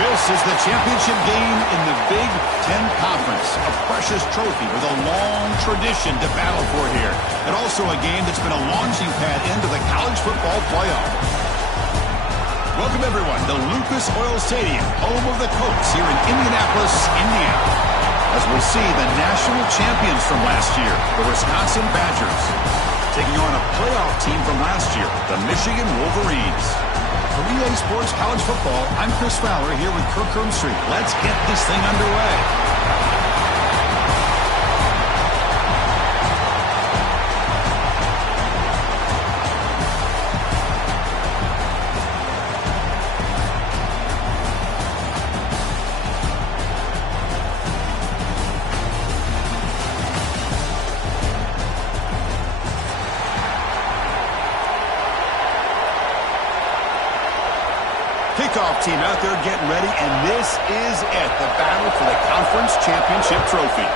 This is the championship game in the Big Ten Conference. A precious trophy with a long tradition to battle for here. And also a game that's been a launching pad into the college football playoff. Welcome, everyone, to Lucas Oil Stadium, home of the Colts here in Indianapolis, Indiana. As we see the national champions from last year, the Wisconsin Badgers, taking on a playoff team from last year, the Michigan Wolverines. For EA Sports College Football, I'm Chris Fowler here with Kirk Herbstreit. Let's get this thing underway. Kickoff team out there getting ready, and this is it, the battle for the conference championship trophy.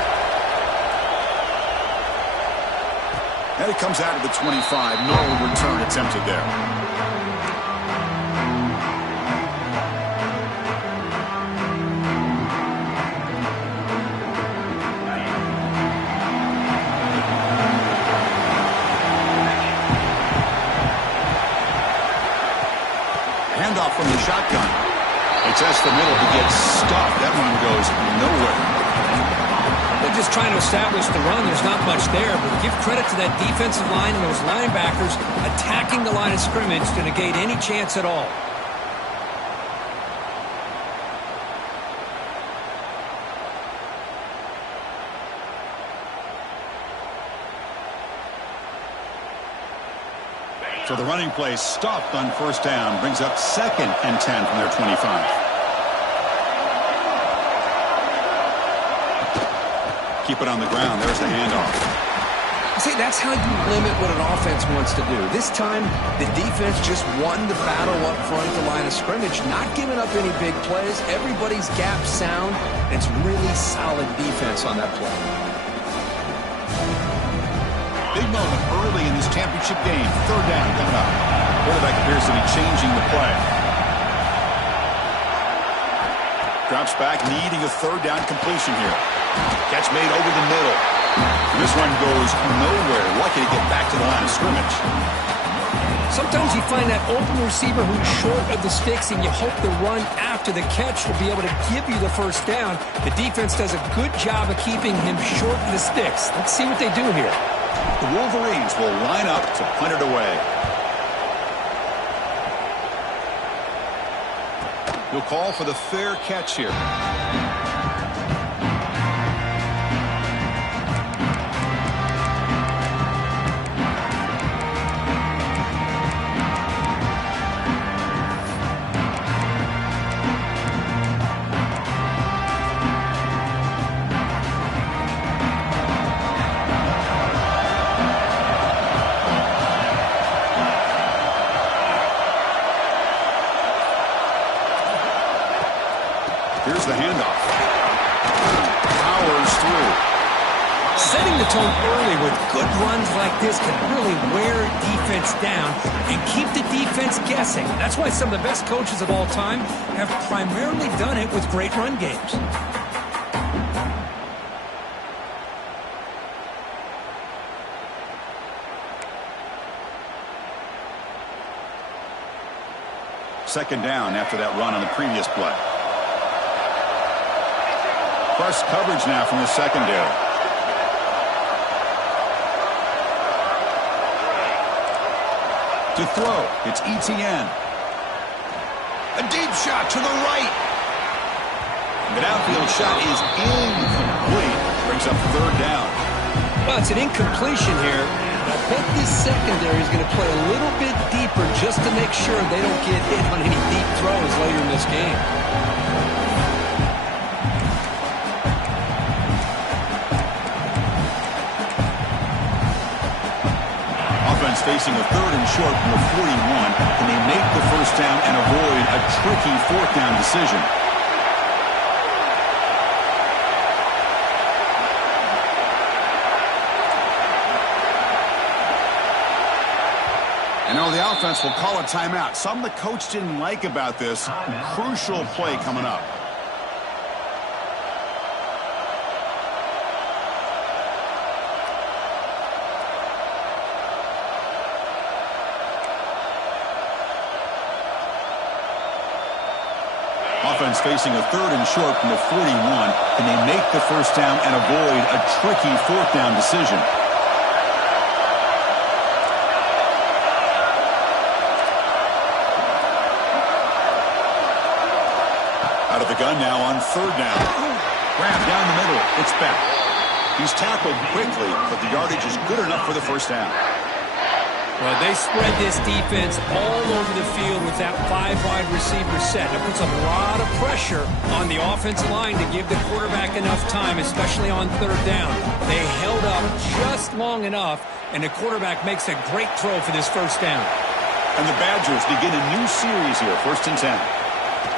And it comes out of the 25. No return attempted there. Handoff from the shotgun. He tests the middle to get stuffed. That one goes nowhere. They're just trying to establish the run. There's not much there, but give credit to that defensive line and those linebackers attacking the line of scrimmage to negate any chance at all. So the running play stopped on first down, brings up 2nd and 10 from their 25. Keep it on the ground. There's the handoff. See, that's how you limit what an offense wants to do. This time, the defense just won the battle up front at the line of scrimmage, not giving up any big plays. Everybody's gap sound, and it's really solid defense on that play. Big moment early in this championship game. 3rd down coming up. Quarterback appears to be changing the play. Drops back, needing a 3rd down completion here. Catch made over the middle. This one goes nowhere. Lucky to get back to the line of scrimmage. Sometimes you find that open receiver who's short of the sticks, and you hope the run after the catch will be able to give you the first down. The defense does a good job of keeping him short of the sticks. Let's see what they do here. The Wolverines will line up to punt it away. He'll call for the fair catch here. Here's the handoff. Powers through. Setting the tone early with good runs like this can really wear defense down and keep the defense guessing. That's why some of the best coaches of all time have primarily done it with great run games. Second down after that run on the previous play. Press coverage now from the secondary. To throw, it's ETN. A deep shot to the right. The downfield shot is incomplete. Brings up third down. Well, it's an incompletion here. I bet this secondary is going to play a little bit deeper just to make sure they don't get hit on any deep throws later in this game. Offense facing a third and short from the 41. Can they make the first down and avoid a tricky fourth down decision? And now the offense will call a timeout. Something the coach didn't like about this. Crucial play coming up. Offense facing a third and short from the 41. Can they make the first down and avoid a tricky fourth down decision? Out of the gun now on third down. Grab down the middle. It's back. He's tackled quickly, but the yardage is good enough for the first down. Well, they spread this defense all over the field with that 5-wide receiver set. That puts a lot of pressure on the offensive line to give the quarterback enough time, especially on third down. They held up just long enough, and the quarterback makes a great throw for this first down. And the Badgers begin a new series here, 1st and 10.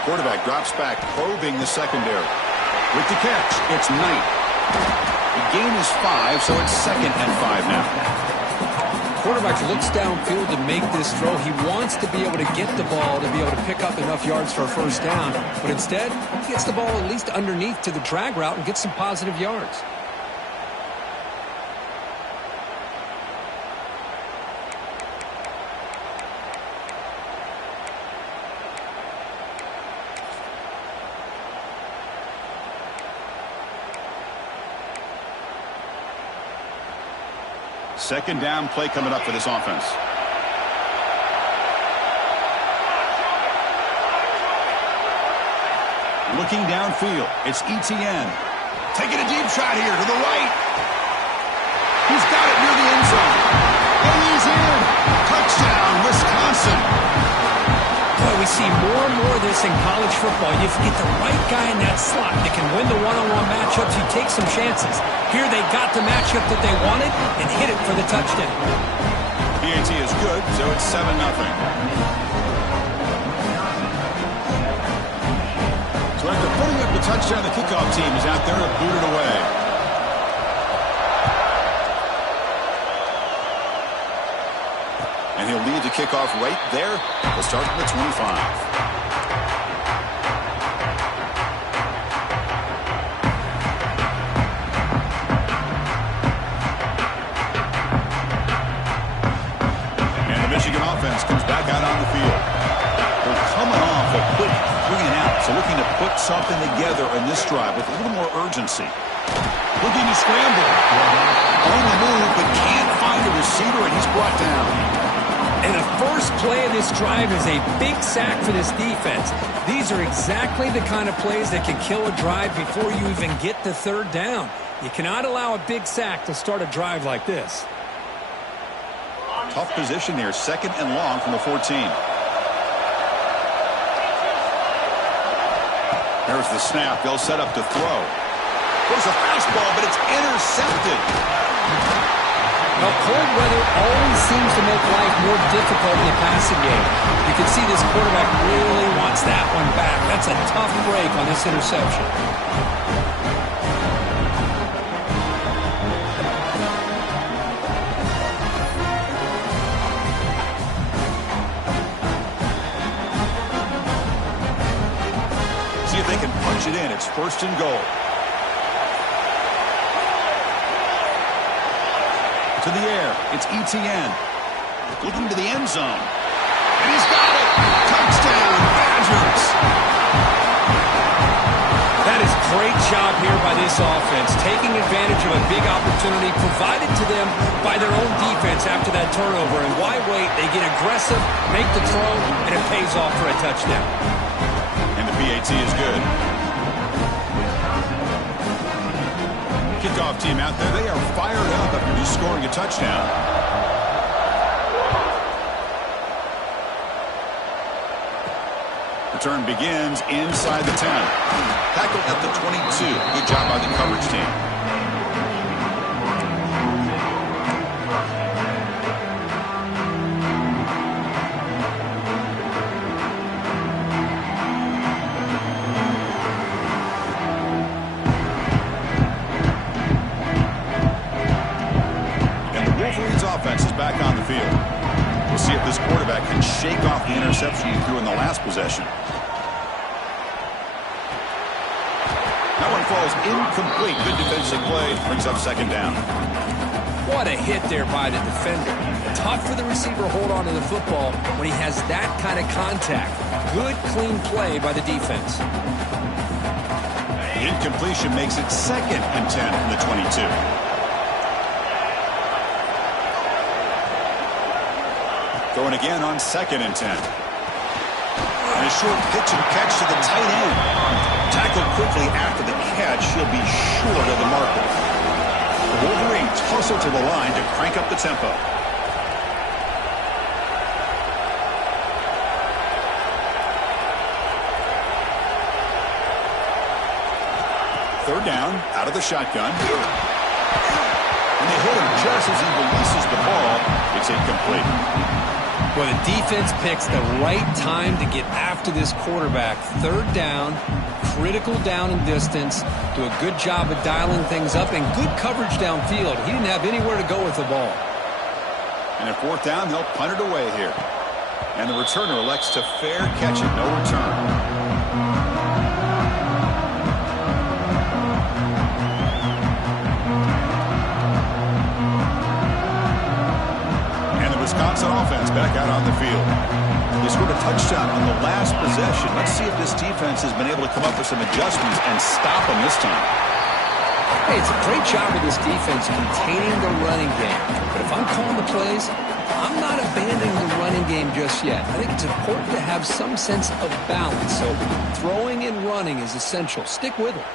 Quarterback drops back, probing the secondary. With the catch, it's Knight. The gain is 5, so it's 2nd and 5 now. Quarterback looks downfield to make this throw. He wants to be able to get the ball to be able to pick up enough yards for a first down. But instead, he gets the ball at least underneath to the drag route and gets some positive yards. Second down play coming up for this offense. Looking downfield, it's ETN. Taking a deep shot here to the right. He's got it near the end zone. And he's in. Touchdown, Wisconsin. Boy, we see more and more of this in college football. You get the right guy in that slot that can win the one-on-one matchups. You take some chances. Here they got the matchup that they wanted and hit it for the touchdown. PAT is good, so it's 7-0. So after putting up the touchdown, the kickoff team is out there to boot it away. And he'll lead the kickoff right there. We'll start from the 25. Michigan offense comes back out on the field. They're coming off a quick 3 and out, so looking to put something together in this drive with a little more urgency. Looking to scramble. On the move, but can't find a receiver, and he's brought down. And the first play of this drive is a big sack for this defense. These are exactly the kind of plays that can kill a drive before you even get the third down. You cannot allow a big sack to start a drive like this. Tough position here, 2nd and long from the 14. There's the snap. They'll set up to throw. There's a fastball, but it's intercepted. Now, cold weather always seems to make life more difficult in the passing game. You can see this quarterback really wants that one back. That's a tough break on this interception. See if they can punch it in. It's 1st and goal. To the air, it's ETN. Looking to the end zone. And he's got it! Touchdown, Badgers! That is Great job here by this offense, taking advantage of a big opportunity provided to them by their own defense after that turnover. And why wait? They get aggressive, make the throw, and it pays off for a touchdown. And the PAT is good. Kickoff team out there, they are fired up after just scoring a touchdown. Return begins inside the 10. Tackle at the 22. Good job by the coverage team. And the Wolverines offense is back on the field. We'll see if this quarterback can shake off the interception he threw in the last possession. That one falls incomplete. Good defensive play. Brings up second down. What a hit there by the defender. Tough for the receiver to hold on to the football when he has that kind of contact. Good, clean play by the defense. The incompletion makes it 2nd and 10 from the 22. Throwing again on 2nd and 10. And a short pitch and catch to the tight end. Tackled quickly after the catch. He'll be short of the marker. The Wolverines hustle to the line to crank up the tempo. Third down, out of the shotgun. And they hit him just as he releases the ball. It's incomplete. Well, the defense picks the right time to get after this quarterback. Third down, critical down and distance. Do a good job of dialing things up and good coverage downfield. He didn't have anywhere to go with the ball. And at 4th down, they'll punt it away here. And the returner elects to fair catch it, no return. Wisconsin offense back out on the field. They scored a touchdown on the last possession. Let's see if this defense has been able to come up with some adjustments and stop them this time. Hey, it's a great job of this defense containing the running game. But if I'm calling the plays, I'm not abandoning the running game just yet. I think it's important to have some sense of balance. So throwing and running is essential. Stick with it.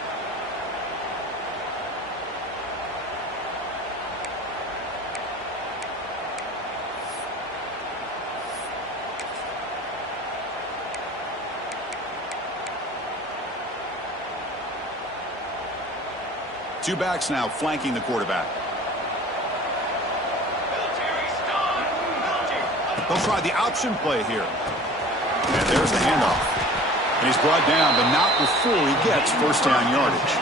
Two backs now flanking the quarterback. They'll try the option play here. And there's the handoff. And he's brought down, but not before he gets first down yardage.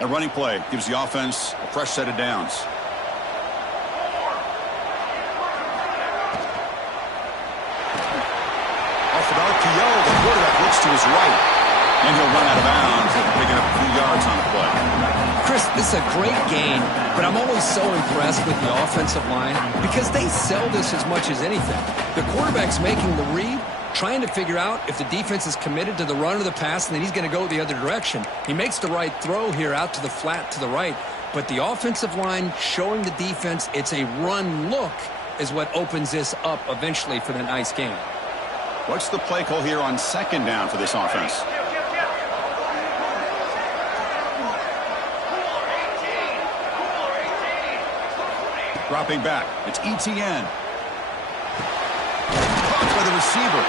A running play gives the offense a fresh set of downs. Off an RPO, the quarterback looks to his right. And he'll run out of bounds, picking up a few yards on the play. Chris, this is a great game, but I'm always so impressed with the offensive line because they sell this as much as anything. The quarterback's making the read, trying to figure out if the defense is committed to the run or the pass, and then he's going to go the other direction. He makes the right throw here out to the flat to the right, but the offensive line showing the defense it's a run look is what opens this up eventually for the nice game. What's the play call here on second down for this offense? Dropping back, it's ETN. Caught by the receiver.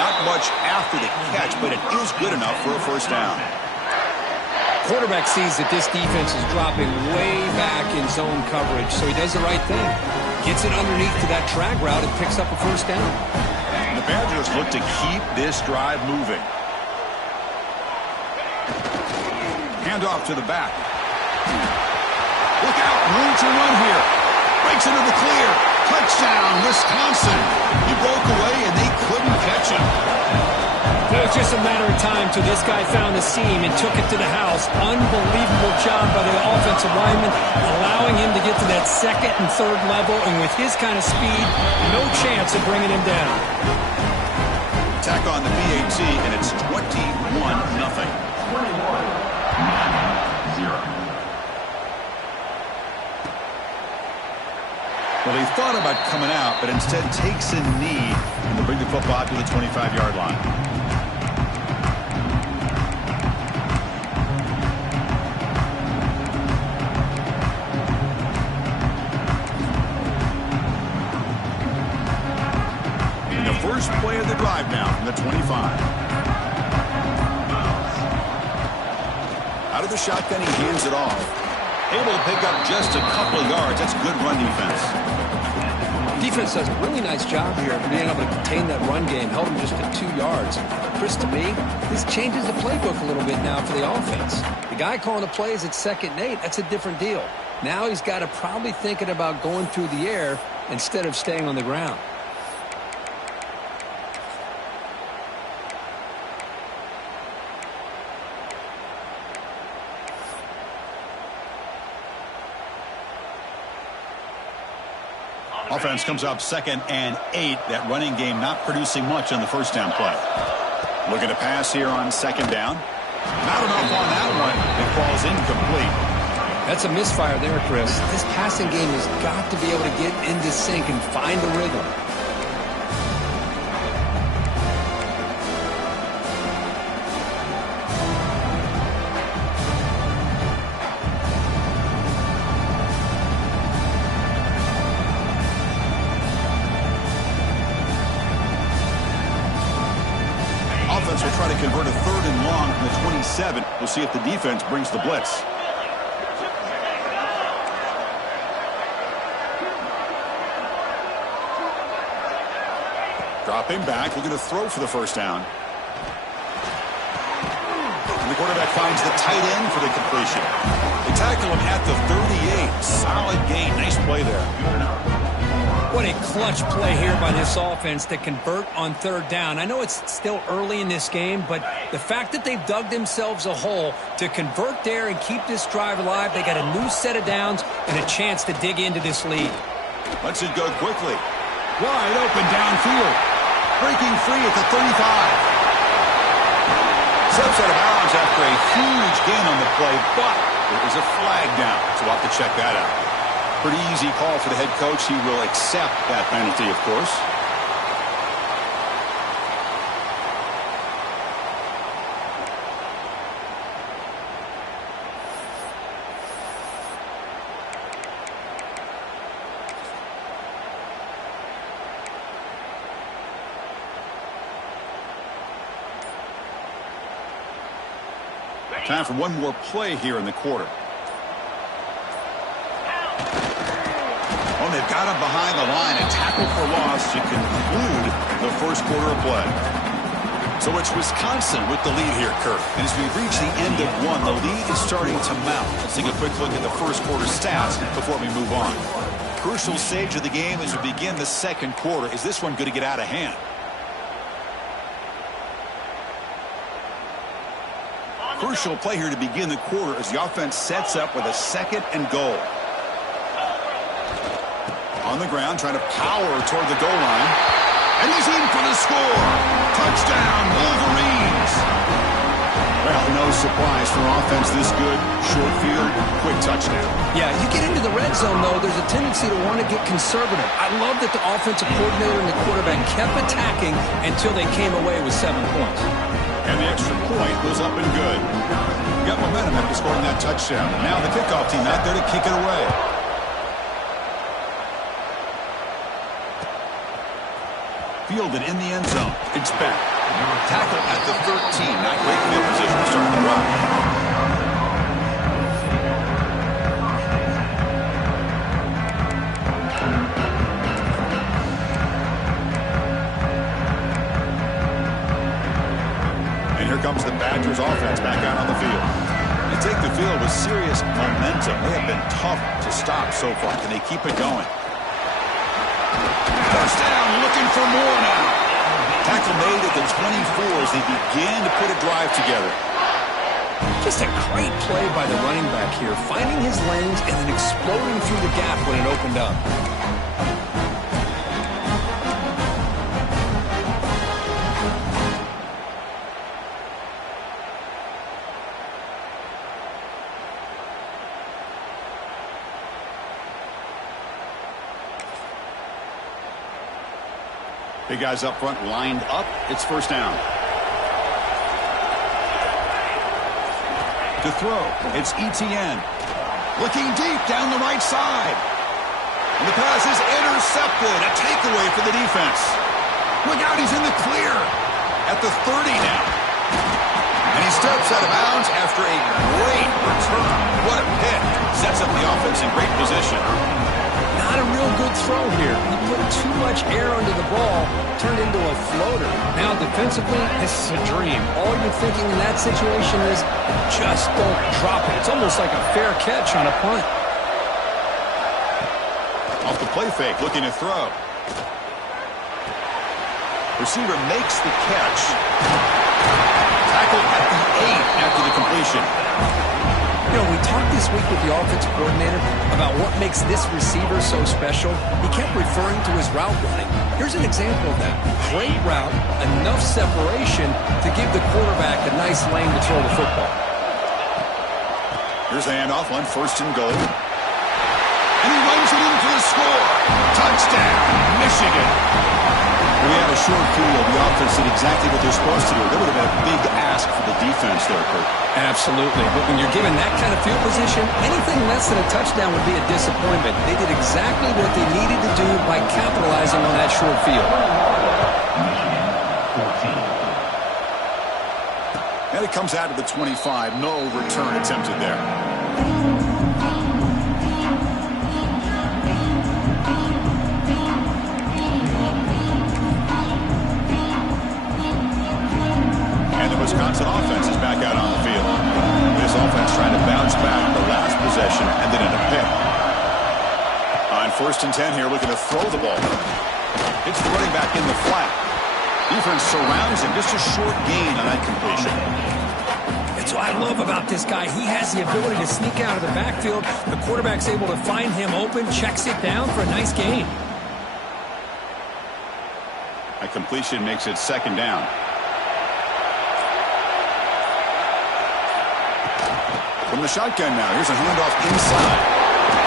Not much after the catch, but it is good enough for a first down. Quarterback sees that this defense is dropping way back in zone coverage, so he does the right thing. Gets it underneath to that track route and picks up a first down. And the Badgers look to keep this drive moving. Handoff to the back. Look out, room to run here. Breaks into the clear. Touchdown, Wisconsin. He broke away, and they couldn't catch him. It's just a matter of time till this guy found the seam and took it to the house. Unbelievable job by the offensive lineman, allowing him to get to that second and third level, and with his kind of speed, no chance of bringing him down. Attack on the PAT, and it's 21-0. Well, he thought about coming out, but instead takes a knee and will bring the football to the 25-yard line. And the first play of the drive now from the 25. Out of the shotgun, he hands it off. Able to pick up just a couple of yards. That's good run defense. Defense does a really nice job here of being able to contain that run game, held him just at 2 yards. Chris, to me, this changes the playbook a little bit now for the offense. The guy calling the plays at 2nd and 8, that's a different deal. Now he's got to probably thinking about going through the air instead of staying on the ground. Offense comes up 2nd and 8. That running game not producing much on the first down play. Looking to pass here on 2nd down. Not enough on that one. It falls incomplete. That's a misfire there, Chris. This passing game has got to be able to get into sync and find a rhythm. Will try to convert a 3rd and long from the 27. We'll see if the defense brings the blitz. Dropping back, looking to throw for the first down. And the quarterback finds the tight end for the completion. They tackle him at the 38. Solid gain. Nice play there. What a clutch play here by this offense to convert on 3rd down. I know it's still early in this game, but the fact that they've dug themselves a hole to convert there and keep this drive alive, they got a new set of downs and a chance to dig into this lead. Lets it go quickly. Wide open downfield. Breaking free at the 35. Steps out of bounds after a huge gain on the play, but it was a flag down, so we'll have to check that out. Pretty easy call for the head coach. He will accept that penalty, of course. Time for one more play here in the quarter. They've got him behind the line. A tackle for loss to conclude the first quarter of play. So it's Wisconsin with the lead here, Kirk. And as we reach the end of one, the lead is starting to mount. Let's take a quick look at the first quarter stats before we move on. Crucial stage of the game as we begin the second quarter. Is this one going to get out of hand? Crucial play here to begin the quarter as the offense sets up with a 2nd and goal. On the ground, trying to power toward the goal line. And he's in for the score. Touchdown, Wolverines. Well, no surprise for offense this good. Short field, quick touchdown. Yeah, you get into the red zone, though, there's a tendency to want to get conservative. I love that the offensive coordinator and the quarterback kept attacking until they came away with 7 points. And the extra point was up and good. Got momentum after scoring that touchdown. Now the kickoff team out there to kick it away. Fielded in the end zone. It's back. Tackle at the 13. Not great field position to start the run. And here comes the Badgers offense back out on the field. They take the field with serious momentum. They have been tough to stop so far. Can they keep it going? First down, looking for more now. Tackle made at the 24 as they begin to put a drive together. Just a great play by the running back here, finding his lanes and then exploding through the gap when it opened up. Big guys up front lined up. It's first down. To throw, it's Etienne. Looking deep down the right side. And the pass is intercepted. A takeaway for the defense. Look out, he's in the clear. At the 30 now. And he steps out of bounds after a great return. What a pick. Sets up the offense in great position. Not a real good throw here. He put too much air under the ball, turned into a floater. Now defensively, this is a dream. All you're thinking in that situation is just don't drop it. It's almost like a fair catch on a punt. Off the play fake, looking to throw. Receiver makes the catch. Tackle at the 8 after the completion. You know, we talked this week with the offensive coordinator about what makes this receiver so special. He kept referring to his route running. Here's an example of that. Great route, enough separation to give the quarterback a nice lane to throw the football. Here's the handoff on first and goal. And he runs it in for the score. Touchdown, Michigan. We had a short field. The offense did exactly what they're supposed to do. That would have been a big ask for the defense there, Kurt. Absolutely. But when you're given that kind of field position, anything less than a touchdown would be a disappointment. They did exactly what they needed to do by capitalizing on that short field. And it comes out to the 25. No return attempted there. Wisconsin offense is back out on the field. This offense trying to bounce back the last possession and then in a pick. On first and 10 here, looking to throw the ball. It's the running back in the flat. Defense surrounds him. Just a short gain on that completion. That's what I love about this guy. He has the ability to sneak out of the backfield. The quarterback's able to find him open, checks it down for a nice gain. That completion makes it second down. From the shotgun now, here's a handoff inside.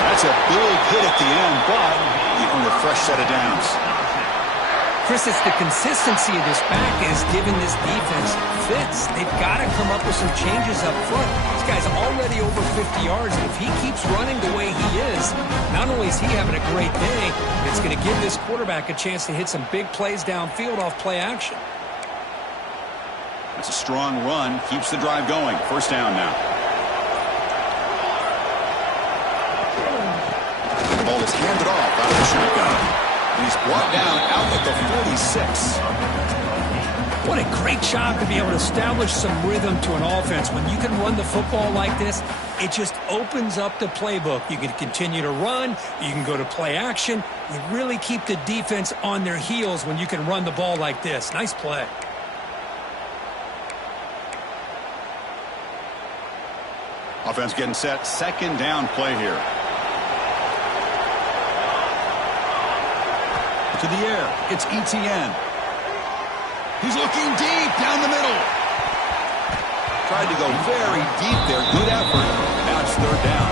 That's a big hit at the end, but he earned a fresh set of downs. Chris, it's the consistency of this back is giving this defense fits. They've got to come up with some changes up front. This guy's already over 50 yards, and if he keeps running the way he is, not only is he having a great day, it's going to give this quarterback a chance to hit some big plays downfield off play action. That's a strong run, keeps the drive going. First down now. The ball is handed off out of the shotgun. He's brought down out at the 46. What a great job to be able to establish some rhythm to an offense. When you can run the football like this, it just opens up the playbook. You can continue to run. You can go to play action. You really keep the defense on their heels when you can run the ball like this. Nice play. Offense getting set. Second down play here. To the air. It's Etienne. He's looking deep down the middle. Tried to go very deep there. Good effort. Now it's third down.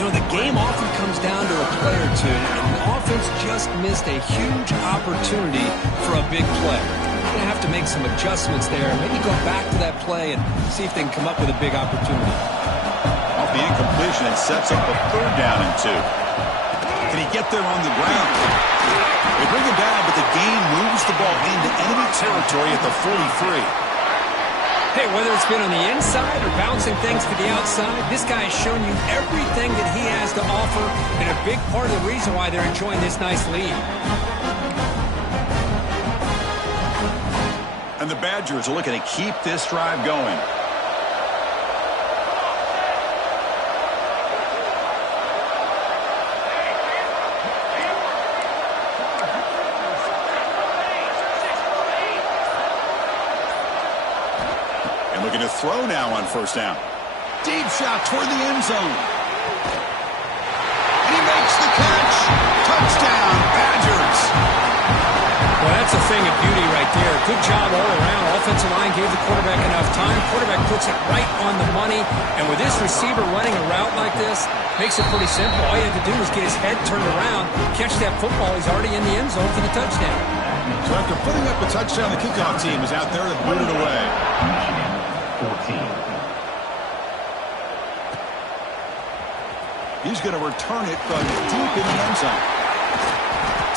You know, the game often comes down to a play or two, and the offense just missed a huge opportunity for a big play. They're going to have to make some adjustments there. Maybe go back to that play and see if they can come up with a big opportunity. Off the incompletion, it sets up a third down and 2. Can he get there on the ground? They bring him down, but the game moves the ball into enemy territory at the 43. Hey, whether it's been on the inside or bouncing things to the outside, this guy has shown you everything that he has to offer, and a big part of the reason why they're enjoying this nice lead. And the Badgers are looking to keep this drive going. throw now on first down. Deep shot toward the end zone. And he makes the catch. Touchdown, Badgers. Well, that's a thing of beauty right there. Good job all around. Offensive line gave the quarterback enough time. Quarterback puts it right on the money. And with this receiver running a route like this, makes it pretty simple. All you have to do is get his head turned around, catch that football. He's already in the end zone for the touchdown. So after putting up a touchdown, the kickoff team is out there to boot it away. 14. He's going to return it from deep in the end zone.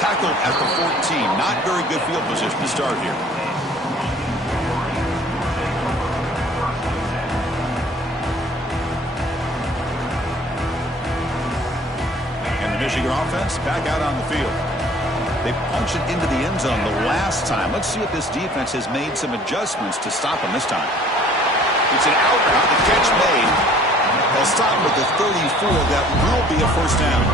Tackled at the 14. Not very good field position to start here. And the Michigan offense back out on the field. They punched it into the end zone the last time. Let's see if this defense has made some adjustments to stop them this time. It's an out route. The catch made. They'll stop him at the 34. That will be a first down.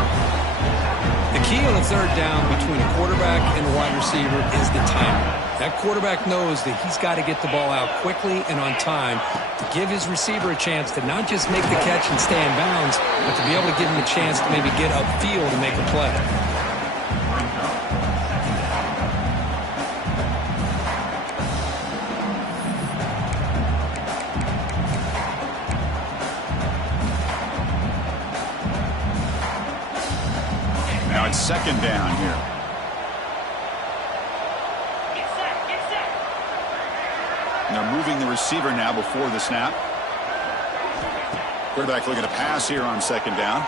The key on a third down between a quarterback and a wide receiver is the timing. That quarterback knows that he's got to get the ball out quickly and on time to give his receiver a chance to not just make the catch and stay in bounds, but to be able to give him a chance to maybe get upfield and make a play. Now it's second down here. And they're moving the receiver now before the snap. Quarterback looking to pass here on second down.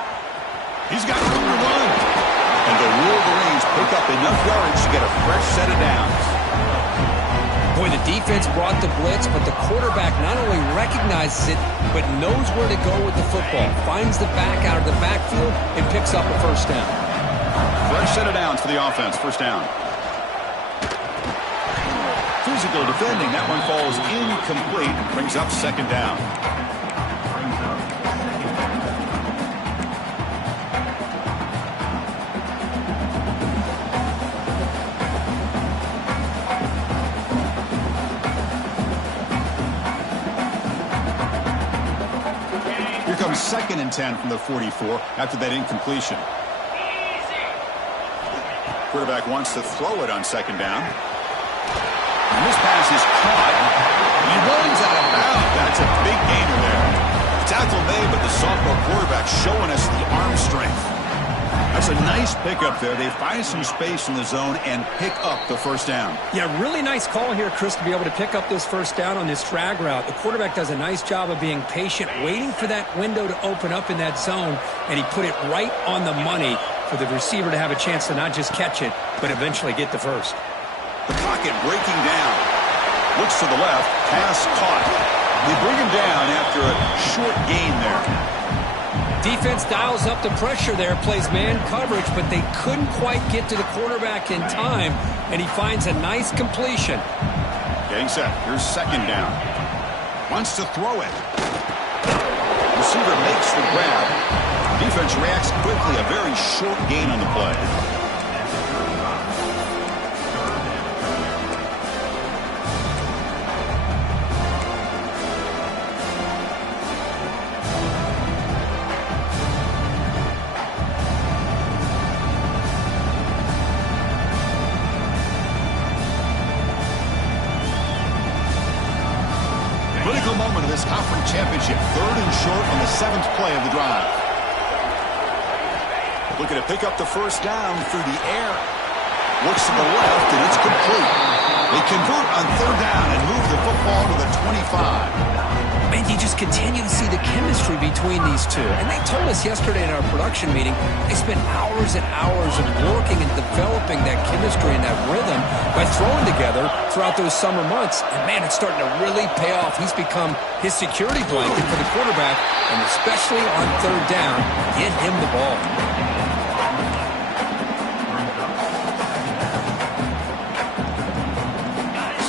He's got room to run. And the Wolverines pick up enough yards to get a fresh set of downs. Boy, the defense brought the blitz, but the quarterback not only recognizes it, but knows where to go with the football. Finds the back out of the backfield and picks up a first down. Fresh set of downs for the offense. First down. Physical defending. That one falls incomplete. Brings up second down. Here comes second and 10 from the 44 after that incompletion. Quarterback wants to throw it on second down. And this pass is caught. And he runs out of bounds. That's a big gainer there. Tackle made, but the sophomore quarterback showing us the arm strength. That's a nice pickup there. They find some space in the zone and pick up the first down. Yeah, really nice call here, Chris, to be able to pick up this first down on this drag route. The quarterback does a nice job of being patient, waiting for that window to open up in that zone, and he put it right on the money for the receiver to have a chance to not just catch it, but eventually get the first. The pocket breaking down. Looks to the left. Pass caught. They bring him down after a short gain there. Defense dials up the pressure there, plays man coverage, but they couldn't quite get to the quarterback in time, and he finds a nice completion. Getting set. Here's second down. Wants to throw it. Receiver makes the grab. Defense reacts quickly. A very short gain on the play. Critical moment of this conference championship. Third and short on the 7th play of the drive. Looking to pick up the first down through the air. Looks to the left, and it's complete. They convert on third down and move the football to the 25. Man, you just continue to see the chemistry between these two. And they told us yesterday in our production meeting, they spent hours and hours of working and developing that chemistry and that rhythm by throwing together throughout those summer months. And man, it's starting to really pay off. He's become his security blanket for the quarterback, and especially on third down, get him the ball.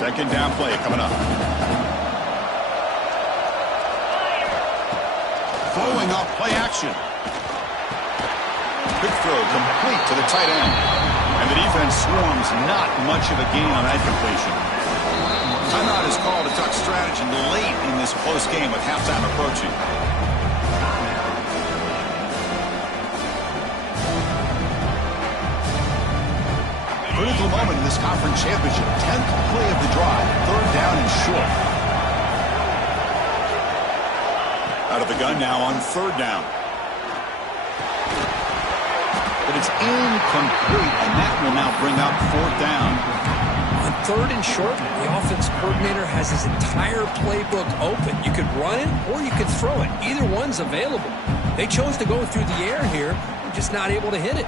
Second down play coming up. Throwing off play action. Quick throw complete to the tight end. And the defense swarms not much of a gain on that completion. Timeout is called to talk strategy late in this close game with halftime approaching. Critical moment in this conference championship. 10th play of the drive. 3rd down and short. Out of the gun now on 3rd down. But it's incomplete, and that will now bring up 4th down. On 3rd and short, the offense coordinator has his entire playbook open. You could run it or you could throw it. Either one's available. They chose to go through the air here. They're just not able to hit it.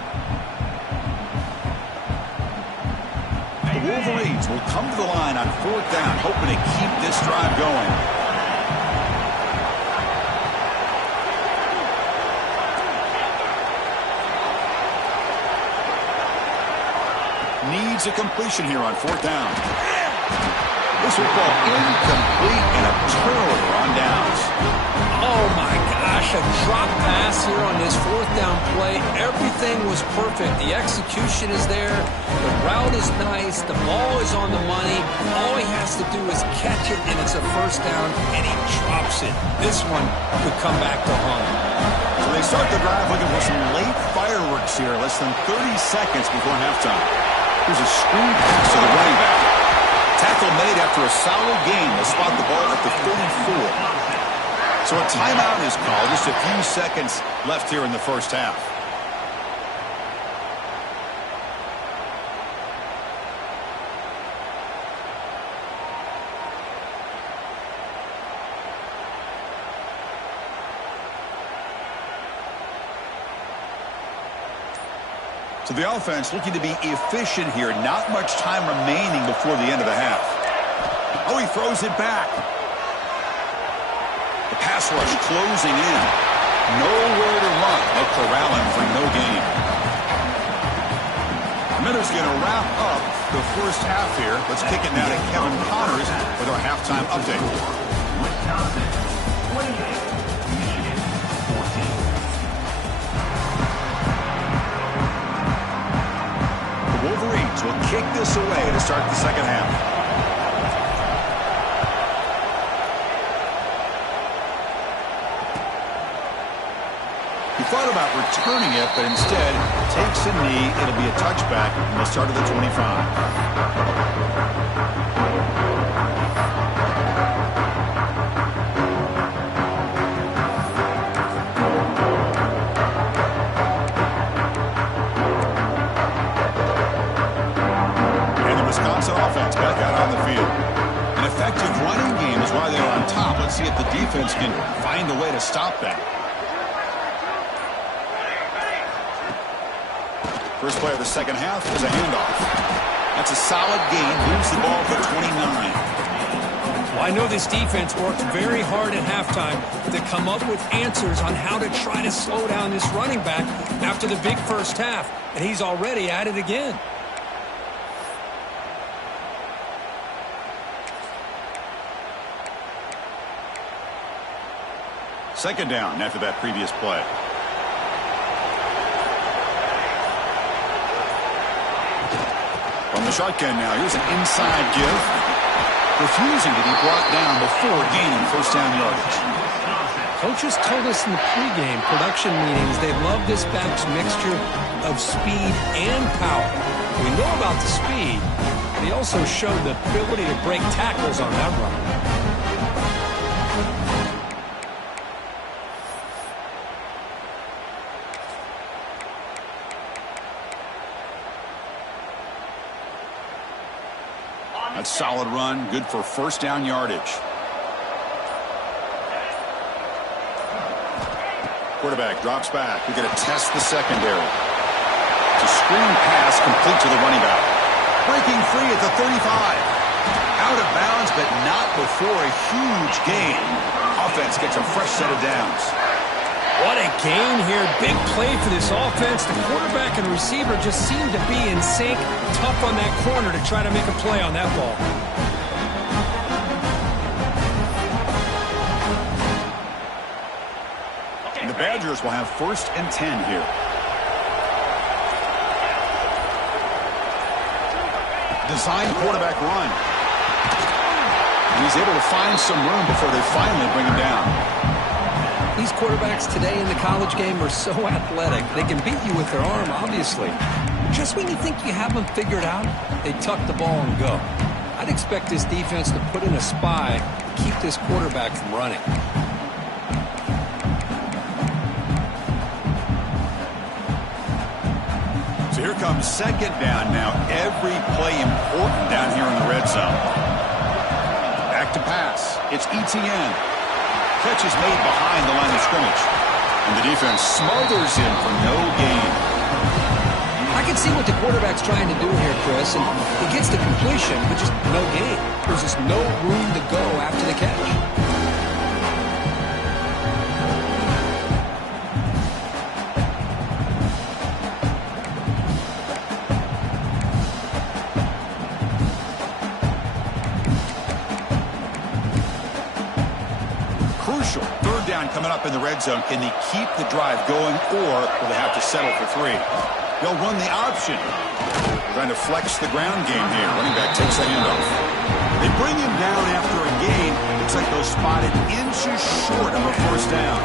The Wolverines will come to the line on 4th down, hoping to keep this drive going. Needs a completion here on 4th down. This will fall incomplete and a turnover on downs. Oh my gosh, a drop pass here on this 4th down play. Everything was perfect. The execution is there. The route is nice. The ball is on the money. All he has to do is catch it, and it's a 1st down, and he drops it. This one could come back to haunt him. So they start the drive looking for some late fireworks here, less than 30 seconds before halftime. Here's a screen pass to the running back. Tackle made after a solid gain. They'll spot the ball at the 34. So a timeout is called. Just a few seconds left here in the first half. So the offense looking to be efficient here. Not much time remaining before the end of the half. Oh, he throws it back. The pass rush closing in. Nowhere to run. They'll corral him for no gain. The Miners going to wrap up the first half here. Let's kick it now to Kevin Connors with our halftime update. Wisconsin, 28. Michigan, 14. Wolverines will kick this away to start the second half. He thought about returning it, but instead takes a knee. It'll be a touchback, and they'll start at the 25. Offense back out on the field. An effective running game is why they're on top. Let's see if the defense can find a way to stop that. First play of the second half is a handoff. That's a solid gain. Moves the ball for 29. Well, I know this defense worked very hard at halftime to come up with answers on how to try to slow down this running back after the big first half, and he's already at it again. Second down after that previous play. From the shotgun now, here's an inside give. Refusing to be brought down before gaining first down yardage. Coaches told us in the pregame production meetings they love this back's mixture of speed and power. We know about the speed, but he also showed the ability to break tackles on that run. That solid run, good for first down yardage. Quarterback drops back. We're going to test the secondary. It's a screen pass complete to the running back. Breaking free at the 35. Out of bounds, but not before a huge gain. Offense gets a fresh set of downs. What a gain here. Big play for this offense. The quarterback and receiver just seem to be in sync. Tough on that corner to try to make a play on that ball. And the Badgers will have 1st and 10 here. Design quarterback run. And he's able to find some room before they finally bring him down. These quarterbacks today in the college game are so athletic. They can beat you with their arm, obviously. Just when you think you have them figured out, they tuck the ball and go. I'd expect this defense to put in a spy to keep this quarterback from running. So here comes second down now. Every play important down here in the red zone. Back to pass. It's Etienne. Catch is made behind the line of scrimmage. And the defense smothers him for no gain. I can see what the quarterback's trying to do here, Chris, and he gets the completion, but just no gain. There's just no room to go after the catch. Crucial. Third down coming up in the red zone. Can they keep the drive going, or will they have to settle for 3? They'll run the option. Trying to flex the ground game here. Running back takes the handoff. They bring him down after a gain. Looks like they'll spot it inches short of a first down.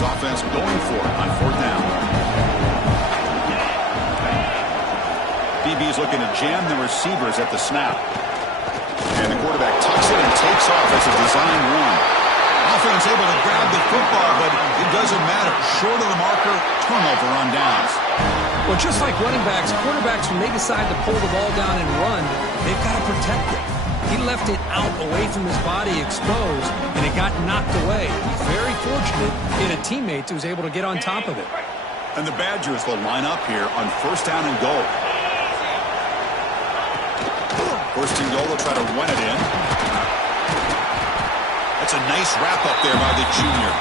Offense going for it on fourth down. DB's looking to jam the receivers at the snap. And the quarterback tucks it and takes off as a design run. Offense able to grab the football, but it doesn't matter. Short of the marker, turnover on downs. Well, just like running backs, quarterbacks, when they decide to pull the ball down and run, they've got to protect it. He left it out away from his body exposed, and it got knocked away. He's very fortunate he had a teammate who was able to get on top of it. And the Badgers will line up here on first down and goal. First and goal, they'll try to run it in. That's a nice wrap up there by the junior.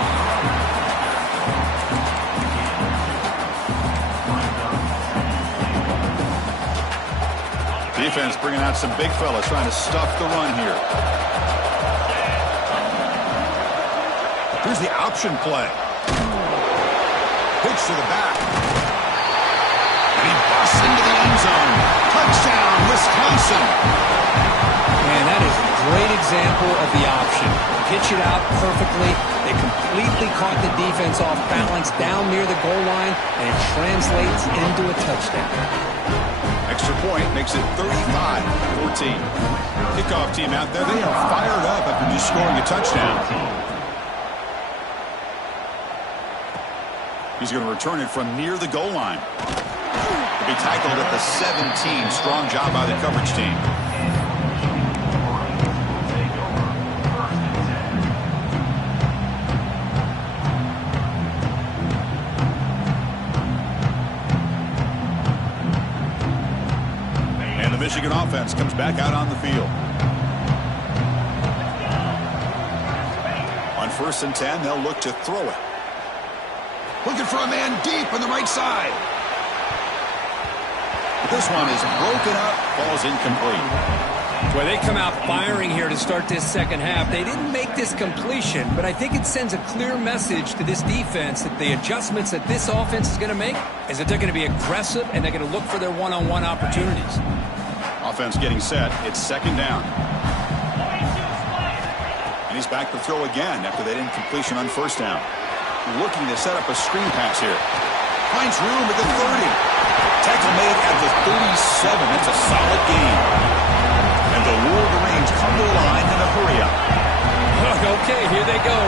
Defense bringing out some big fellas trying to stuff the run here. Here's the option play. Pitch to the back. And he busts into the end zone. Touchdown, Wisconsin. Man, that is a great example of the option. Pitch it out perfectly. They completely caught the defense off balance down near the goal line, and it translates into a touchdown. Extra point makes it 35-14. Kickoff team out there, they are fired up after just scoring a touchdown. He's going to return it from near the goal line. He'll be tackled at the 17. Strong job by the coverage team. Michigan offense comes back out on the field. On first and 10, they'll look to throw it. Looking for a man deep on the right side. This one is broken up, falls incomplete. Boy, they come out firing here to start this second half. They didn't make this completion, but I think it sends a clear message to this defense that the adjustments that this offense is going to make is that they're going to be aggressive and they're going to look for their one-on-one opportunities. Offense getting set. It's second down. And he's back to throw again after that incompletion on first down. Looking to set up a screen pass here. Finds room at the 30. Tackle made at the 37. That's a solid gain. And the Wolverines come to the line in a hurry up. Okay, here they go.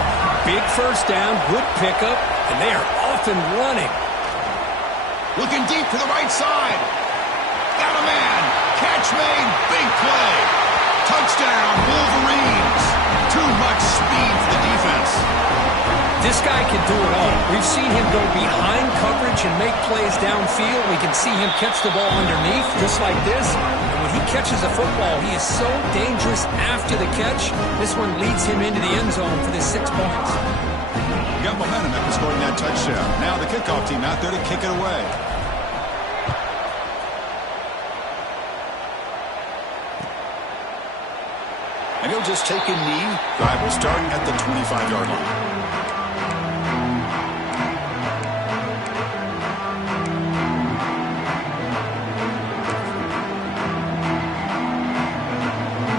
Big first down, good pickup, and they are off and running. Looking deep to the right side. Got a man. Catch made. Big play. Touchdown, Wolverines. Too much speed for the defense. This guy can do it all. We've seen him go behind coverage and make plays downfield. We can see him catch the ball underneath just like this. And when he catches a football, he is so dangerous after the catch. This one leads him into the end zone for the 6 points. Got momentum after scoring that touchdown. Now the kickoff team out there to kick it away. And he'll just take a knee. Drive will start at the 25-yard line.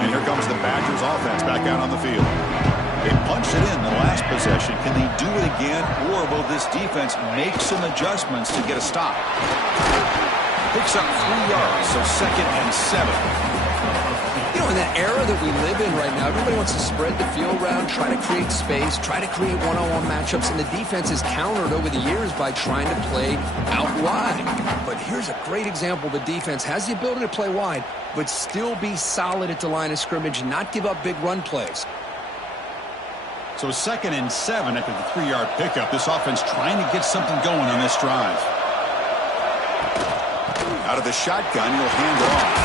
And here comes the Badgers offense back out on the field. They punched it in the last possession. Can they do it again, or will this defense make some adjustments to get a stop? Picks up 3 yards, so 2nd and 7. You know, in that era that we live in right now, everybody wants to spread the field around, try to create space, try to create one-on-one matchups, and the defense is countered over the years by trying to play out wide. But here's a great example. The defense has the ability to play wide, but still be solid at the line of scrimmage and not give up big run plays. So 2nd and 7 after the 3-yard pickup. This offense trying to get something going on this drive. Out of the shotgun, he'll hand it off.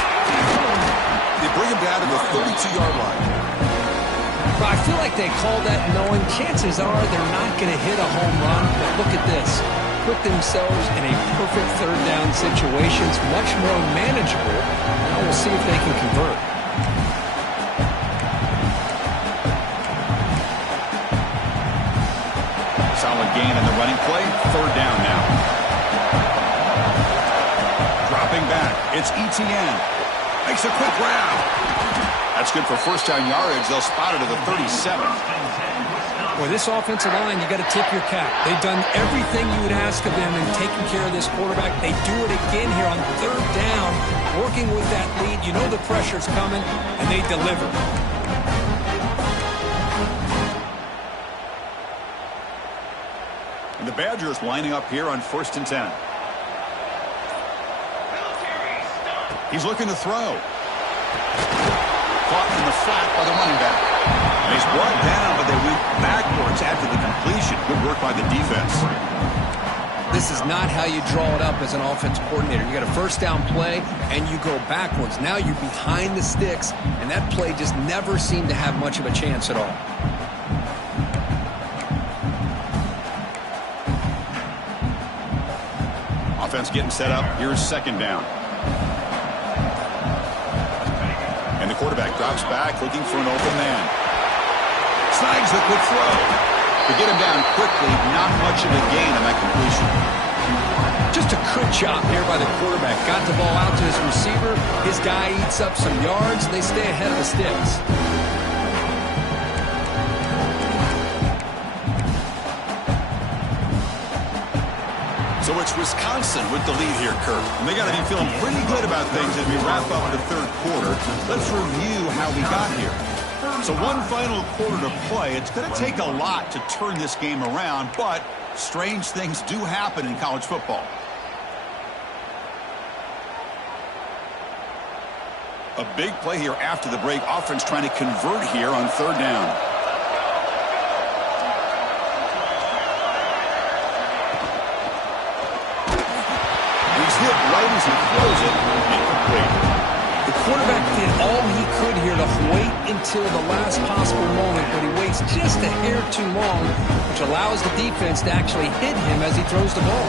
They bring him down to the 32-yard line. Well, I feel like they call that knowing chances are they're not going to hit a home run. But look at this. Put themselves in a perfect third down situation. It's much more manageable. Now we'll see if they can convert. Solid gain in the running play. 3rd down now. Dropping back. It's ETN. Makes a quick round. That's good for 1st down yardage. They'll spot it at the 37. Boy, this offensive line, you got to tip your cap. They've done everything you would ask of them in taking care of this quarterback. They do it again here on 3rd down, working with that lead. You know the pressure's coming, and they deliver. And the Badgers lining up here on 1st and 10. He's looking to throw. Caught in the flat by the running back. And he's brought down, but they went backwards after the completion. Good work by the defense. This is not how you draw it up as an offense coordinator. You got a 1st down play, and you go backwards. Now you're behind the sticks, and that play just never seemed to have much of a chance at all. Offense getting set up. Here's 2nd down. And the quarterback drops back, looking for an open man. Snags the quick throw. To get him down quickly, not much of a gain on that completion. Just a good job here by the quarterback. Got the ball out to his receiver. His guy eats up some yards, and they stay ahead of the sticks. So it's Wisconsin with the lead here, Kirk. And they got to be feeling pretty good about things as we wrap up the 3rd quarter. Let's review how we got here. So one final quarter to play. It's going to take a lot to turn this game around, but strange things do happen in college football. A big play here after the break. Offense trying to convert here on 3rd down. Hit right as he throws it, incomplete. The quarterback did all he could here to wait until the last possible moment, but he waits just a hair too long, which allows the defense to actually hit him as he throws the ball.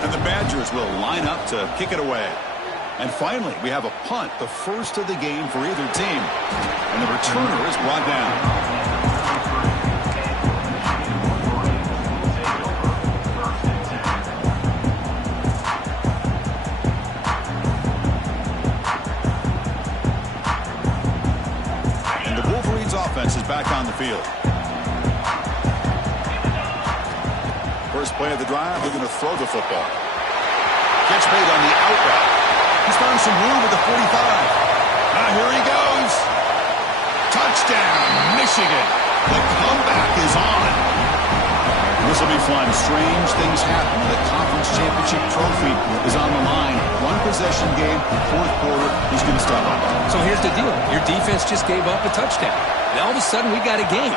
And the Badgers will line up to kick it away. And finally, we have a punt, the first of the game for either team. And the returner is brought down. Offense is back on the field. First play of the drive, they're going to throw the football. Catch made on the out route. He's found some room at the 45. Here he goes. Touchdown, Michigan. The comeback is on. This will be fun. Strange things happen. The conference championship trophy is on the line. One possession game, 4th quarter. Who's going to step up? So here's the deal. Your defense just gave up a touchdown. And all of a sudden, we got a game.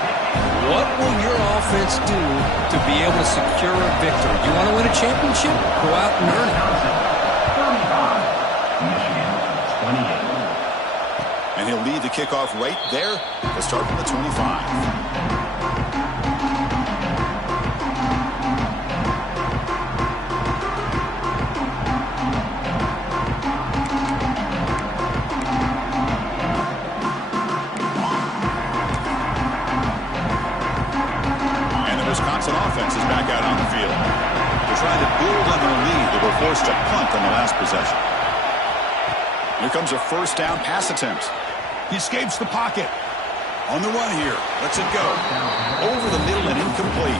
What will your offense do to be able to secure a victory? You want to win a championship? Go out and earn it. 35, Michigan, 28. And he'll lead the kickoff right there. They'll start from the 25. Here comes a first down pass attempt. He escapes the pocket. On the run here. Lets it go. Over the middle and incomplete.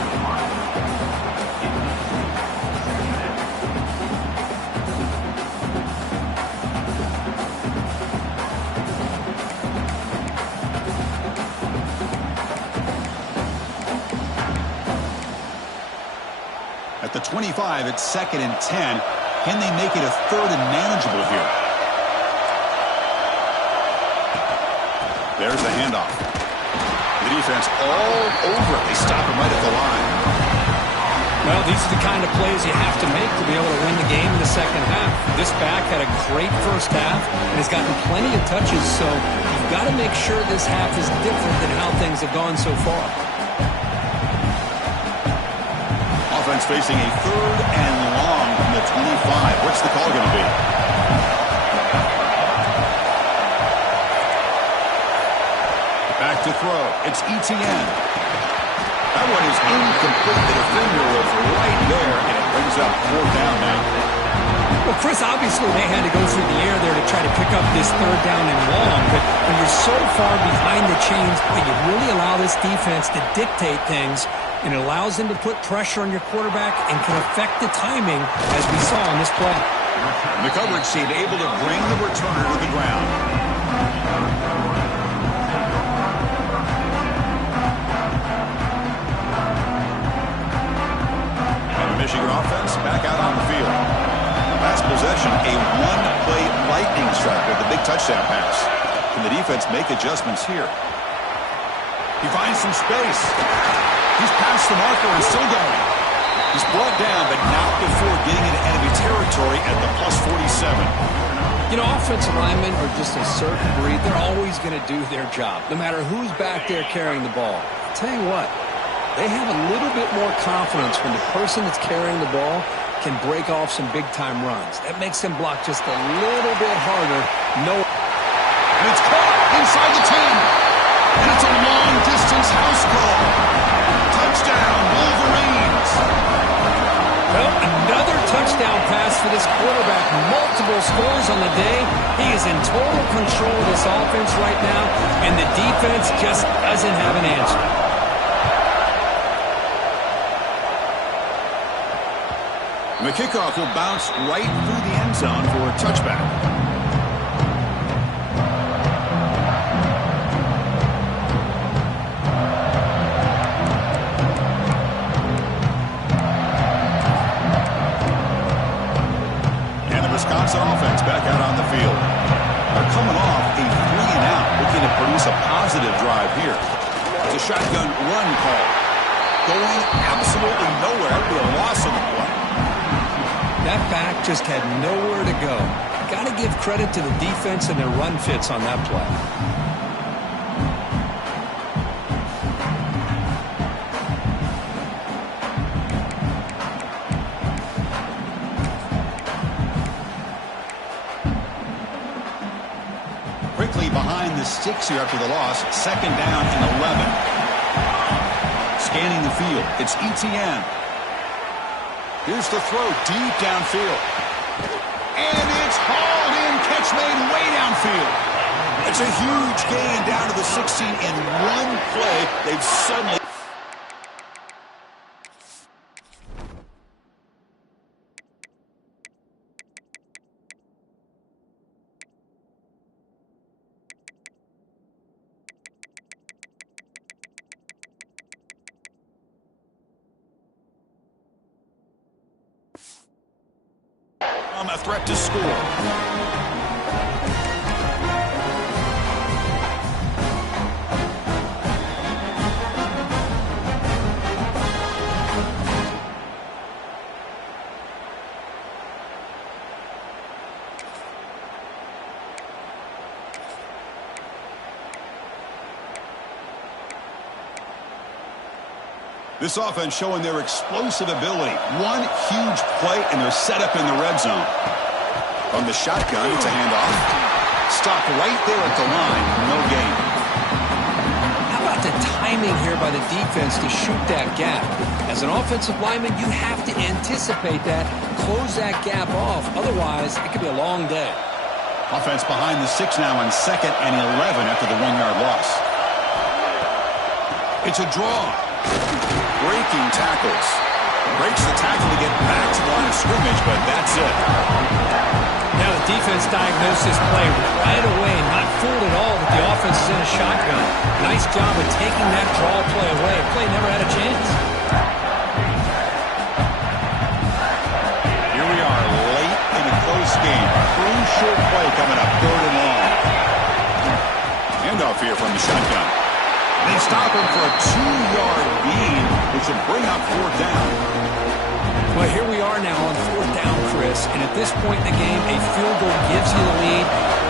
At the 25, it's 2nd and 10. Can they make it a 3rd and manageable here? There's the handoff. The defense all over it. They stop him right at the line. Well, these are the kind of plays you have to make to be able to win the game in the second half. This back had a great first half and has gotten plenty of touches, so you've got to make sure this half is different than how things have gone so far. Offense facing a 3rd and long from the 25. What's the call going to be? Back to throw. It's Etienne. That one is incomplete. The defender was right there, and it brings up 4th down now. Well, Chris, obviously they had to go through the air there to try to pick up this 3rd down and long, but when you're so far behind the chains, you really allow this defense to dictate things, and it allows them to put pressure on your quarterback and can affect the timing, as we saw on this play. The coverage team able to bring the returner to the ground. And the Michigan offense back out on the field. Last possession, a one-play lightning strike with the big touchdown pass. Can the defense make adjustments here? He finds some space. He's past the marker and still going. He's brought down, but not before getting into enemy territory at the +47. You know, offensive linemen are just a certain breed. They're always going to do their job, no matter who's back there carrying the ball. I'll tell you what, they have a little bit more confidence when the person that's carrying the ball can break off some big-time runs. That makes them block just a little bit harder. And it's caught inside the 10. And it's a long-distance house call. Touchdown, Wolverines. Well, another touchdown pass for this quarterback. Multiple scores on the day. He is in total control of this offense right now, and the defense just doesn't have an answer. The kickoff will bounce right through the end zone for a touchback. Wisconsin offense back out on the field. They're coming off a 3-and-out, looking to produce a positive drive here. It's a shotgun run call. Going absolutely nowhere. That'll be a loss on the play. That back just had nowhere to go. Got to give credit to the defense and their run fits on that play. Quickly behind the sticks here after the loss. 2nd down and 11. Scanning the field. It's Etienne. Here's the throw deep downfield. And it's hauled in. Catch made way downfield. It's a huge gain down to the 16 in one play. They've suddenly... a threat to score. This offense showing their explosive ability. One huge play, and they're set up in the red zone. From the shotgun, it's a handoff. Stopped right there at the line. No gain. How about the timing here by the defense to shoot that gap? As an offensive lineman, you have to anticipate that, close that gap off. Otherwise, it could be a long day. Offense behind the 6 now on 2nd and 11 after the 1-yard loss. It's a draw. Breaking tackles. Breaks the tackle to get back to the line of scrimmage, but that's it. Now the defense diagnosed this play right away, not fooled at all that the offense is in a shotgun. Nice job of taking that draw play away. Play never had a chance. Here we are, late in a close game. Crucial play coming up, 3rd and long. Handoff here from the shotgun. They stop him for a 2-yard gain, which will bring up 4th down. Well, here we are now on 4th down, Chris, and at this point in the game, a field goal gives you the lead.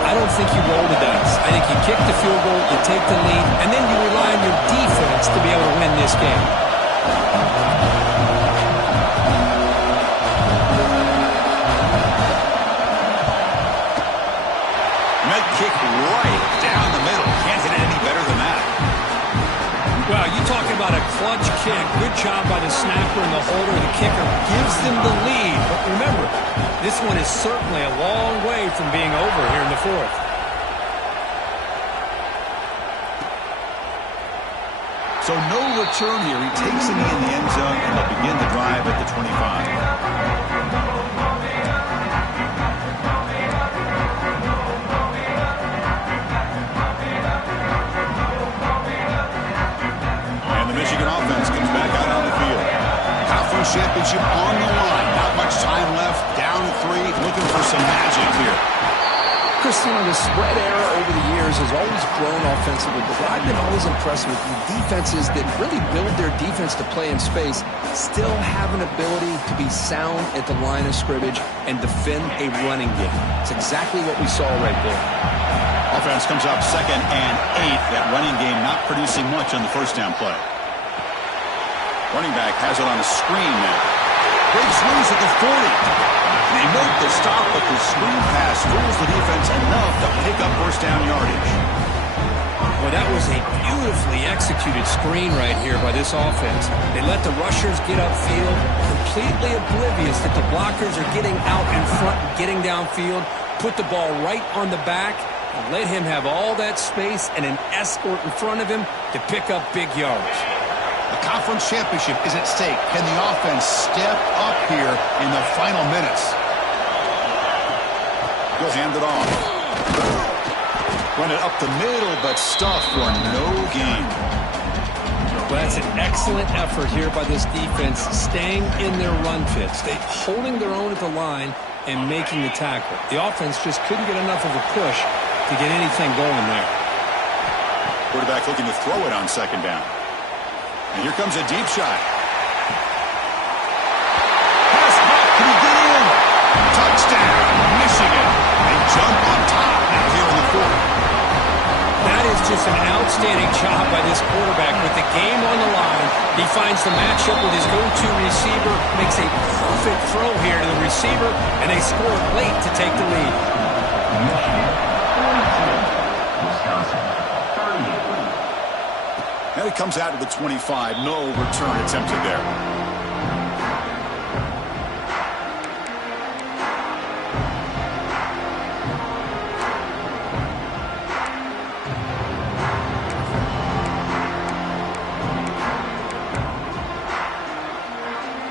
I don't think you roll the dice. I think you kick the field goal, you take the lead, and then you rely on your defense to be able to win this game. And that kick right down the middle. Can't hit it any better than that. Well, you talking about a clutch kick. Good job by the snapper and the holder. The kicker gives them the lead. But remember, this one is certainly a long way from being over here in the 4th. So no return here. He takes a knee in the end zone, and they'll begin the drive at the 25. Michigan offense comes back out on the field. Conference championship on the line. Not much time left. Down 3. Looking for some magic here. Chris, the spread era over the years has always grown offensively, but what I've been always impressed with the defenses that really build their defense to play in space still have an ability to be sound at the line of scrimmage and defend a running game. It's exactly what we saw right there. Offense comes up 2nd and 8. That running game not producing much on the 1st down play. Running back has it on a screen now. Breaks loose at the 40. They note the stop, but the screen pass fools the defense enough to pick up 1st down yardage. Well, that was a beautifully executed screen right here by this offense. They let the rushers get upfield, completely oblivious that the blockers are getting out in front and getting downfield, put the ball right on the back, and let him have all that space and an escort in front of him to pick up big yards. The conference championship is at stake. Can the offense step up here in the final minutes? He'll hand it off. Run it up the middle, but stuffed for no gain. Well, that's an excellent effort here by this defense, staying in their run fits. They holding their own at the line and making the tackle. The offense just couldn't get enough of a push to get anything going there. Quarterback looking to throw it on 2nd down. And here comes a deep shot. Pass back. Can he get in? Touchdown, Michigan. They jump on top now here in the 4th. That is just an outstanding job by this quarterback with the game on the line. He finds the matchup with his go-to receiver, makes a perfect throw here to the receiver, and they score late to take the lead. And it comes out to the 25. No return attempted there.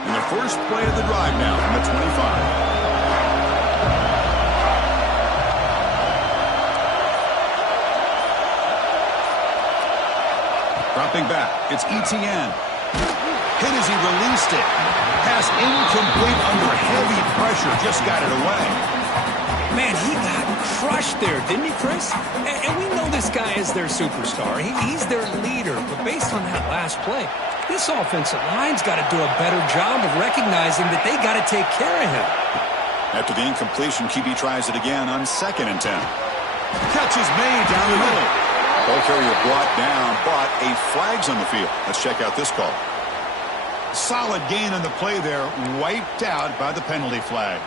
And the first play of the drive now from the 25. Dropping back, it's Etienne. Hit as he released it. Pass incomplete under heavy pressure. Just got it away. Man, he got crushed there, didn't he, Chris? And we know this guy is their superstar. He's their leader. But based on that last play, this offensive line's got to do a better job of recognizing that they got to take care of him. After the incompletion, QB tries it again on 2nd and 10. Catch is made down the middle. Ball carrier brought down, but a flag's on the field. Let's check out this call. Solid gain on the play there, wiped out by the penalty flag.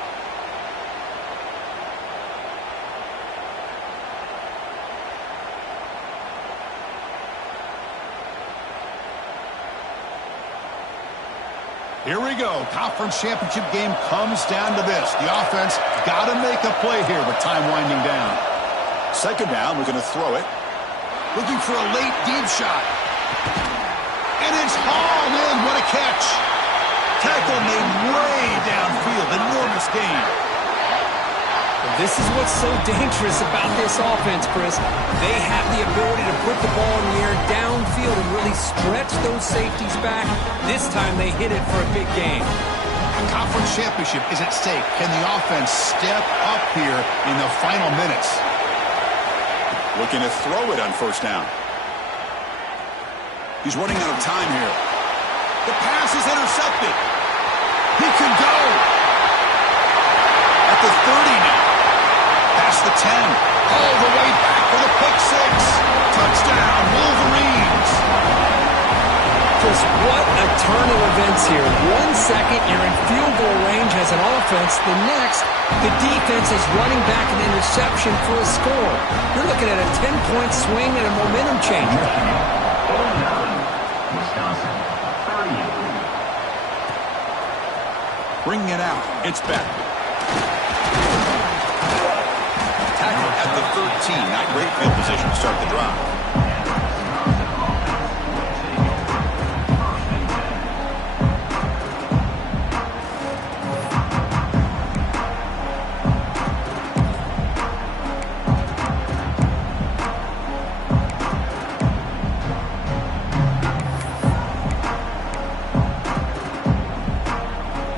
Here we go. Conference championship game comes down to this. The offense got to make a play here with time winding down. Second down, we're going to throw it. Looking for a late deep shot. And it's hauled in. What a catch. Tackle made way downfield. Enormous gain. This is what's so dangerous about this offense, Chris. They have the ability to put the ball in the air downfield and really stretch those safeties back. This time they hit it for a big gain. A conference championship is at stake. Can the offense step up here in the final minutes? Looking to throw it on first down. He's running out of time here. The pass is intercepted. He can go. At the 30 now. Past the 10. All the way back for the pick six. Touchdown, Wolverines. Chris, what a turn of events here. 1 second, you're in field goal range as an offense. The next, the defense is running back an interception for a score. You're looking at a 10-point swing and a momentum changer. Wisconsin, 30. Bringing it out. It's back. Tackle at the 13. Not great field position to start the drive.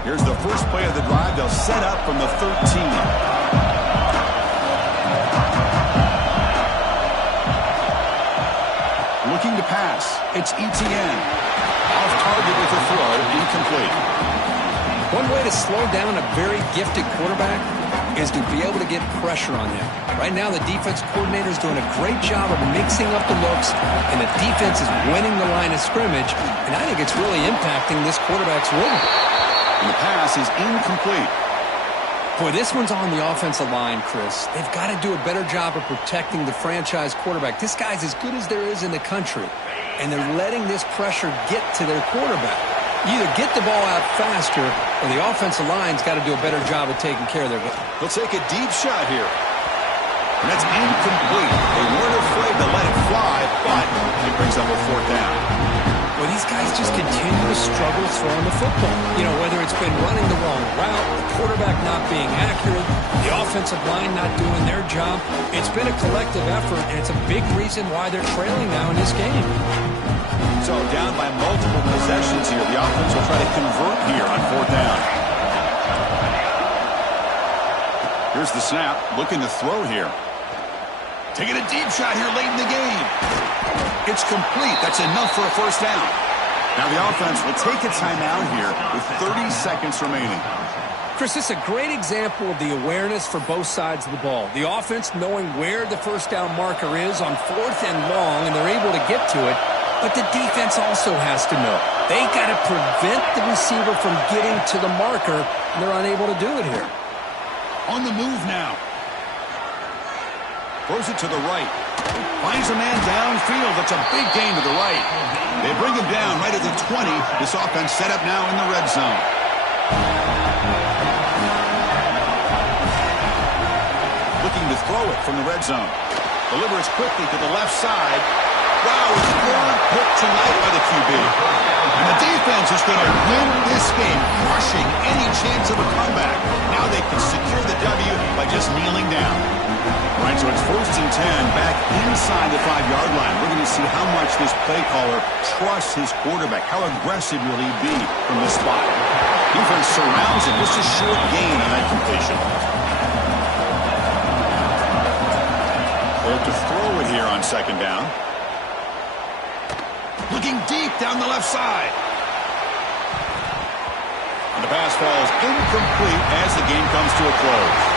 Here's the first play of the drive. They'll set up from the 13. Looking to pass. It's Etienne. Off target with a throw. Incomplete. One way to slow down a very gifted quarterback is to be able to get pressure on him. Right now, the defense coordinator is doing a great job of mixing up the looks, and the defense is winning the line of scrimmage, and I think it's really impacting this quarterback's rhythm. And the pass is incomplete. Boy, this one's on the offensive line, Chris. They've got to do a better job of protecting the franchise quarterback. This guy's as good as there is in the country, and they're letting this pressure get to their quarterback. You either get the ball out faster, or the offensive line's got to do a better job of taking care of their guy. He'll take a deep shot here. And that's incomplete. They weren't afraid to let it fly, but it brings up a fourth down. Well, these guys just continue to struggle throwing the football. You know, whether it's been running the wrong route, the quarterback not being accurate, the offensive line not doing their job. It's been a collective effort, and it's a big reason why they're trailing now in this game. So down by multiple possessions here. The offense will try to convert here on fourth down. Here's the snap. Looking to throw here. Taking a deep shot here late in the game. It's complete. That's enough for a first down. Now the offense will take a timeout here with 30 seconds remaining. Chris, this is a great example of the awareness for both sides of the ball. The offense knowing where the first down marker is on fourth and long, and they're able to get to it. But the defense also has to know. They got to prevent the receiver from getting to the marker, and they're unable to do it here. On the move now. Throws it to the right. Finds a man downfield. That's a big gain to the right. They bring him down right at the 20. This offense set up now in the red zone. Looking to throw it from the red zone. Delivers quickly to the left side. Wow, it's third pick tonight by the QB. And the defense is going to win this game, crushing any chance of a comeback. Now they can secure the W by just kneeling down. All right, so it's first and 10 back inside the 5-yard line. We're going to see how much this play caller trusts his quarterback. How aggressive will he be from this spot? Defense surrounds him. Just a short gain on that completion. They're to throw it here on second down. Looking deep down the left side. And the pass falls incomplete as the game comes to a close.